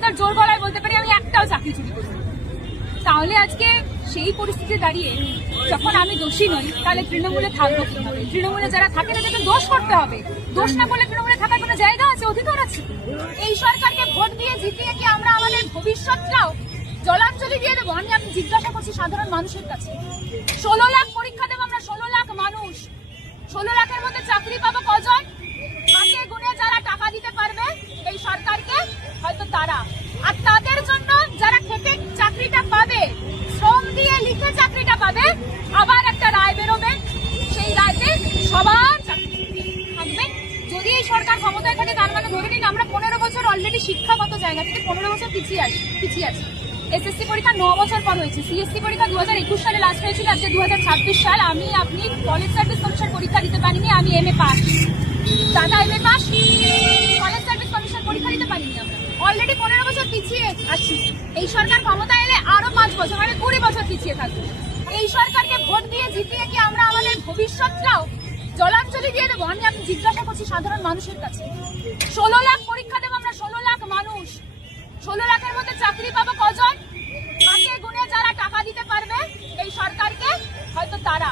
আপনার জোর গলায় বলতে পারি আমি একটাও চাকরি চুরি করি। তাহলে আজকে সেই পরিস্থিতি দাঁড়িয়ে যখন আমি দোষী নই, তাহলে তৃণমূলে থাকবো কিভাবে? তৃণমূলে যারা থাকে তাদেরকে দোষ করতে হবে। দোষ না করলে তৃণমূলে থাকার কোনো জায়গা আছে, অধিকার আছে? এই সরকারকে ভোট দিয়ে জিতিয়ে কি আমরা আমাদের ভবিষ্যৎটাও জলাঞ্জলি দিয়ে দেবো? আমি জিজ্ঞাসা করছি সাধারণ মানুষের কাছে। 16 লাখ পরীক্ষা দেবো আমরা, 16 লাখ মানুষ। 16 লাখের মধ্যে চাকরি পাবো কজন? হাতে গুনে যারা টাকা দিতে পারবে এই সরকারকে, হয়তো তারা। আর তাদের জন্য যারা খেটে চাকরিটা পাবে, শ্রম দিয়ে লিখে চাকরিটা পাবে, আবার একটা রায় বেরোবে, সেই রায়তে সবার চাকরি থাকবে। যদি এই সরকার ক্ষমতায় থাকে, তার মানে ধরে নিন আমরা 15 বছর অলরেডি শিক্ষাগত জায়গা থেকে 15 বছর পিছিয়ে আছি। এসএসসি পরীক্ষা 9 বছর পর হয়েছে, সিএসসি পরীক্ষা 2021 সালে লাস্ট হয়েছিল, আজকে 2026 সাল। আপনি কলেজ সার্ভিস কমিশন পরীক্ষা দিতে পারিনি, আমি এমএ পাস। দাদা MA pass, college service commission পরীক্ষা দিতে পারিনি আমরা। অলরেডি 15 বছর পিছিয়ে আছি। এই সরকার ক্ষমতায় এলে আরো 5 বছর, মানে 20 বছর পিছিয়ে থাকবে। এই সরকারকে ভোট দিয়ে জিতিয়ে কি আমরা আমাদের ভবিষ্যৎটাও জলাঞ্জলি দিয়ে দেবো? আমি জিজ্ঞাসা করছি সাধারণ মানুষের কাছে। 16 লাখ পরীক্ষা দেবো আমরা, 16 লাখ মানুষ। 16 লাখের মধ্যে চাকরি পাবো কজন? হাতে গুনে যারা টাকা দিতে পারবে এই সরকারকে, হয়তো তারা।